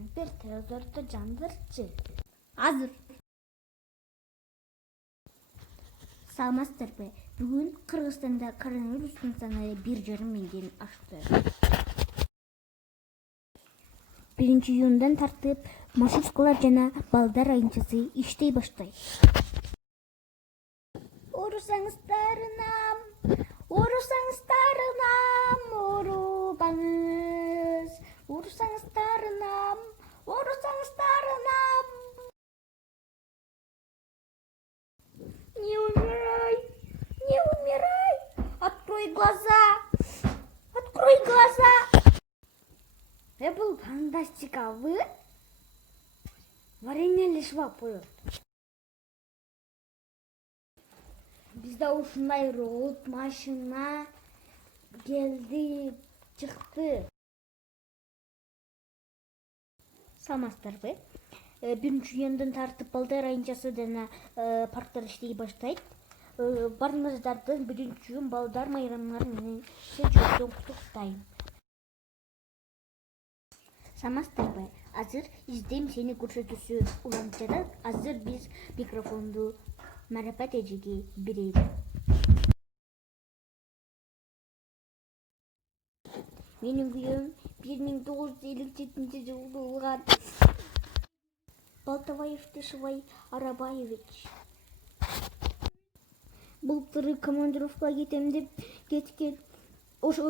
Бир телевизорду жандырчы. Азыр. Саламатсыздарбы? Бүгүн Кыргызстанда коронавирустун саны 1,5 миңден ашты. 1-июндан тартып маршруткалар жана балдар айнчасы иштей баштайт. Урусаңыздарынам. Не умирай, не умирай. Открой глаза. Был фантастика, вы? Варенье лишва поет. Бизде ушундай робот машина келди, чыкты. Саламатсыздарбы? 1-июндан тартып балдар айнчасы жана парктар иштей баштайт. Барыңыздарды 1-июн балдар майрамдары менен жөнөкөй куттуктайм. Саламатсыздарбы? Азыр издейм сени көрсөтүүсү уланчада. Азыр биз микрофонду Марапат эжеге берели. Менин күйөөм 1957 туулган Балтабаев Тышыбай Арабаевич. Былтыры командировкага кетем деп кеткен. Ошо